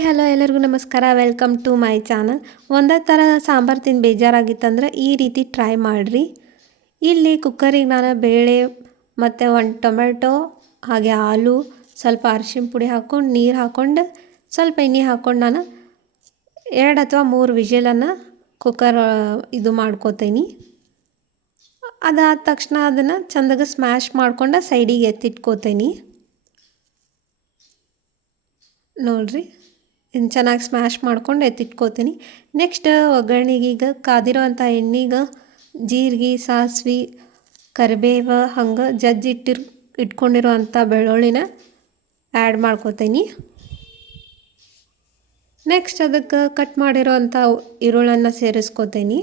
Hi hello ಎಲ್ಲರಿಗೂ ನಮಸ್ಕಾರ. Welcome to my channel. ಒಂದೇ ಥರ ಸಾಂಬಾರು ತಿಂದು ಬೇಜಾರಾಗಿತ್ತಂದ್ರೆ ಈ ರೀತಿ ಟ್ರೈ ಮಾಡಿರಿ. ಇಲ್ಲಿ ಕುಕ್ಕರಿಗೆ ನಾನು ಬೇಳೆ ಮತ್ತು ಒಂದು ಟೊಮೆಟೊ ಹಾಗೆ ಆಲೂ ಸ್ವಲ್ಪ ಅರಿಶಿನ ಪುಡಿ ಹಾಕ್ಕೊಂಡು ನೀರು ಹಾಕ್ಕೊಂಡು ಸ್ವಲ್ಪ ಎಣ್ಣೆ ಹಾಕ್ಕೊಂಡು ನಾನು 2 ಅಥವಾ 3 ವಿಷಲನ್ನು ಕುಕ್ಕರ್ ಇದು ಮಾಡ್ಕೋತೀನಿ. ಅದಾದ ತಕ್ಷಣ ಅದನ್ನು ಚೆಂದಾಗಿ ಸ್ಮ್ಯಾಶ್ ಮಾಡ್ಕೊಂಡು ಸೈಡಿಗೆ ಎತ್ತಿಟ್ಕೋತೀನಿ. ನೋಡಿರಿ, ಇನ್ನು ಚೆನ್ನಾಗಿ ಸ್ಮ್ಯಾಶ್ ಮಾಡ್ಕೊಂಡು ಎತ್ತಿಟ್ಕೋತೀನಿ. ನೆಕ್ಸ್ಟ್ ಒಗ್ಗರಣೆಗೆ ಈಗ ಕಾದಿರೋವಂಥ ಎಣ್ಣೆಗೆ ಜೀರಿಗೆ, ಸಾಸಿವೆ, ಕರಿಬೇವು ಹಂಗೆ ಇಟ್ಕೊಂಡಿರೋವಂಥ ಬೆಳ್ಳುಳ್ಳಿನ ಆ್ಯಡ್ ಮಾಡ್ಕೋತೀನಿ. ನೆಕ್ಸ್ಟ್ ಅದಕ್ಕೆ ಕಟ್ ಮಾಡಿರೋವಂಥ ಈರುಳ್ಳನ್ನು ಸೇರಿಸ್ಕೋತೀನಿ.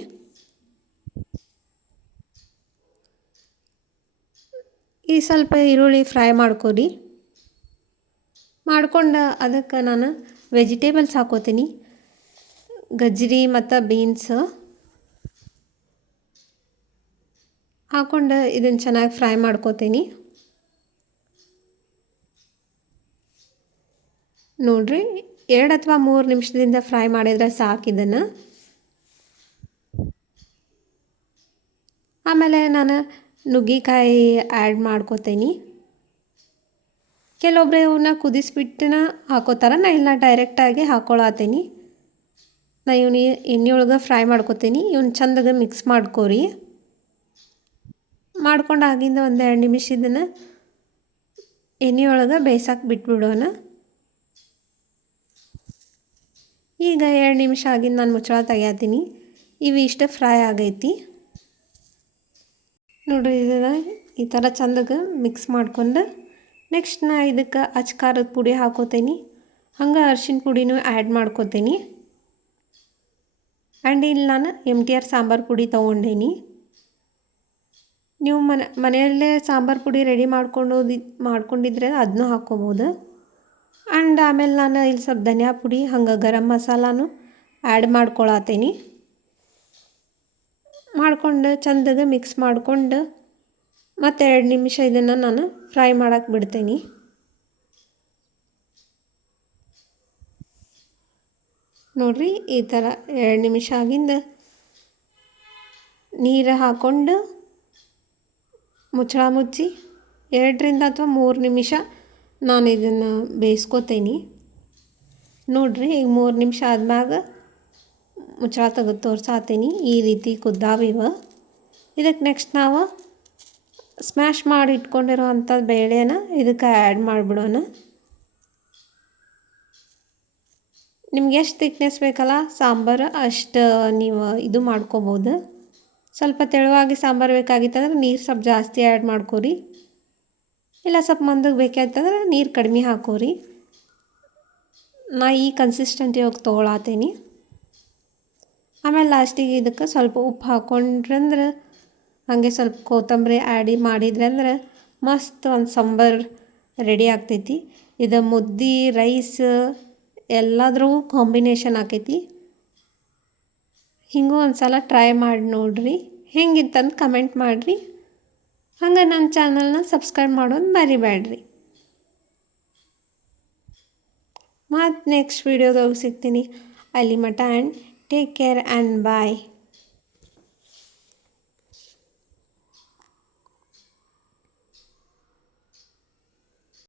ಈ ಸ್ವಲ್ಪ ಈರುಳ್ಳಿ ಫ್ರೈ ಮಾಡ್ಕೊರಿ. ಮಾಡ್ಕೊಂಡು ಅದಕ್ಕೆ ನಾನು ವೆಜಿಟೇಬಲ್ಸ್ ಹಾಕೋತೀನಿ. ಗಜ್ಜರಿ ಮತ್ತು ಬೀನ್ಸ್ ಹಾಕ್ಕೊಂಡು ಇದನ್ನು ಚೆನ್ನಾಗಿ ಫ್ರೈ ಮಾಡ್ಕೋತೀನಿ. ನೋಡಿರಿ, 2 ಅಥವಾ 3 ನಿಮಿಷದಿಂದ ಫ್ರೈ ಮಾಡಿದರೆ ಸಾಕು ಇದನ್ನು. ಆಮೇಲೆ ನಾನು ನುಗ್ಗಿಕಾಯಿ ಆ್ಯಡ್ ಮಾಡ್ಕೋತೀನಿ. ಕೆಲವೊಬ್ಬರು ಇವನ್ನ ಕುದಿಸ್ಬಿಟ್ಟನ ಹಾಕೋತಾರೆ, ನಾ ಇಲ್ಲ ಡೈರೆಕ್ಟಾಗಿ ಹಾಕ್ಕೊಳತ್ತೀನಿ. ನಾ ಇವನ್ನ ಎಣ್ಣೆಯೊಳಗೆ ಫ್ರೈ ಮಾಡ್ಕೋತೀನಿ. ಇವನ್ನ ಚೆಂದಾಗಿ ಮಿಕ್ಸ್ ಮಾಡ್ಕೊರಿ. ಮಾಡ್ಕೊಂಡು ಆಗಿಂದ 1-2 ನಿಮಿಷ ಇದನ್ನು ಎಣ್ಣೆಯೊಳಗೆ ಬೇಯಿಸಕ್ಕೆ ಬಿಟ್ಬಿಡೋಣ. ಈಗ 2 ನಿಮಿಷ ಆಗಿಂದ ನಾನು ಮುಚ್ಚಳ ತೆಗಿತೀನಿ. ಇವು ಇಷ್ಟು ಫ್ರೈ ಆಗೈತಿ. ನೋಡಿರಿ, ಇದನ್ನು ಈ ಥರ ಚೆಂದಾಗಿ ಮಿಕ್ಸ್ ಮಾಡ್ಕೊಂಡು ನೆಕ್ಸ್ಟ್ ನಾ ಇದಕ್ಕೆ ಖಾರದ ಪುಡಿ ಹಾಕೋತೀನಿ. ಹಂಗೆ ಅರಿಶಿನ ಪುಡಿನೂ ಆ್ಯಡ್ ಮಾಡ್ಕೋತೀನಿ. ಆ್ಯಂಡ್ ಇಲ್ಲಿ ನಾನು MTR ಸಾಂಬಾರು ಪುಡಿ ತೊಗೊಂಡೇನಿ. ನೀವು ಮನೆಯಲ್ಲೇ ಸಾಂಬಾರು ಪುಡಿ ರೆಡಿ ಮಾಡ್ಕೊಂಡಿದ್ರೆ ಅದನ್ನೂ ಹಾಕ್ಕೋಬೋದು. ಆ್ಯಂಡ್ ಆಮೇಲೆ ನಾನು ಇಲ್ಲಿ ಸ್ವಲ್ಪ ಧನಿಯಾ ಪುಡಿ ಹಂಗೆ ಗರಂ ಮಸಾಲಾನು ಆ್ಯಡ್ ಮಾಡ್ಕೊಳತ್ತೀನಿ. ಮಾಡ್ಕೊಂಡು ಚೆಂದಾಗಿ ಮಿಕ್ಸ್ ಮಾಡ್ಕೊಂಡು ಮತ್ತು 2 ನಿಮಿಷ ಇದನ್ನು ನಾನು ಫ್ರೈ ಮಾಡೋಕ್ಕೆ ಬಿಡ್ತೀನಿ. ನೋಡಿರಿ, ಈ ಥರ 2 ನಿಮಿಷ ಆಗಿಂದ ನೀರು ಹಾಕ್ಕೊಂಡು ಮುಚ್ಚಳ ಮುಚ್ಚಿ 2 ಅಥವಾ 3 ನಿಮಿಷ ನಾನು ಇದನ್ನು ಬೇಯಿಸ್ಕೋತೀನಿ. ನೋಡಿರಿ, ಈಗ 3 ನಿಮಿಷ ಆದ್ಮ್ಯಾಗ ಮುಚ್ಚಳ ತೆಗೆದು ತೋರ್ಸಾತೀನಿ. ಈ ರೀತಿ ಕುದ್ದಾವಿವ. ಇದಕ್ಕೆ ನೆಕ್ಸ್ಟ್ ನಾವು ಸ್ಮ್ಯಾಶ್ ಮಾಡಿ ಇಟ್ಕೊಂಡಿರೋ ಅಂಥ ಬೇಳೆನ ಇದಕ್ಕೆ ಆ್ಯಡ್ ಮಾಡಿಬಿಡೋಣ. ನಿಮ್ಗೆ ಎಷ್ಟು ತಿಕ್ನೆಸ್ ಬೇಕಲ್ಲ ಸಾಂಬಾರು ಅಷ್ಟು ನೀವು ಇದು ಮಾಡ್ಕೋಬೋದು. ಸ್ವಲ್ಪ ತೆಳುವಾಗಿ ಸಾಂಬಾರು ಬೇಕಾಗಿತ್ತಂದ್ರೆ ನೀರು ಸ್ವಲ್ಪ ಜಾಸ್ತಿ ಆ್ಯಡ್ ಮಾಡ್ಕೊರಿ. ಇಲ್ಲ ಸ್ವಲ್ಪ ಮಂದಕ್ಕೆ ಬೇಕಾಯ್ತಂದ್ರೆ ನೀರು ಕಡಿಮೆ ಹಾಕೋರಿ. ನಾ ಈ ಕನ್ಸಿಸ್ಟೆನ್ಸಿಯಾಗಿ ತೊಗೊಳತ್ತೀನಿ. ಆಮೇಲೆ ಲಾಸ್ಟಿಗೆ ಇದಕ್ಕೆ ಸ್ವಲ್ಪ ಉಪ್ಪು ಹಾಕ್ಕೊಂಡ್ರಂದ್ರೆ ಹಾಗೆ ಸ್ವಲ್ಪ ಕೊತ್ತಂಬರಿ ಮಾಡಿದ್ರೆ ಅಂದ್ರೆ ಮಸ್ತ್ ಒಂದು ಸಾಂಬಾರು ರೆಡಿ ಆಗ್ತೈತಿ. ಇದು ಮುದ್ದೆ, ರೈಸ್ ಎಲ್ಲದ್ರಾಗೂ ಕಾಂಬಿನೇಷನ್ ಆಕೈತಿ. ಹಿಂಗೂ ಒಂದು ಸಲ ಟ್ರೈ ಮಾಡಿ ನೋಡಿರಿ. ಹೆಂಗಿತ್ತಂತ ಕಮೆಂಟ್ ಮಾಡಿರಿ. ಹಂಗೆ ನನ್ನ ಚಾನಲ್ನ ಸಬ್ಸ್ಕ್ರೈಬ್ ಮಾಡೋದು ಮರಿಬೇಡ್ರಿ. ಮತ್ತು ನೆಕ್ಸ್ಟ್ ವೀಡಿಯೋದಾಗ ಸಿಗ್ತೀನಿ. ಅಲ್ಲಿ ಮಟ and take care and bye.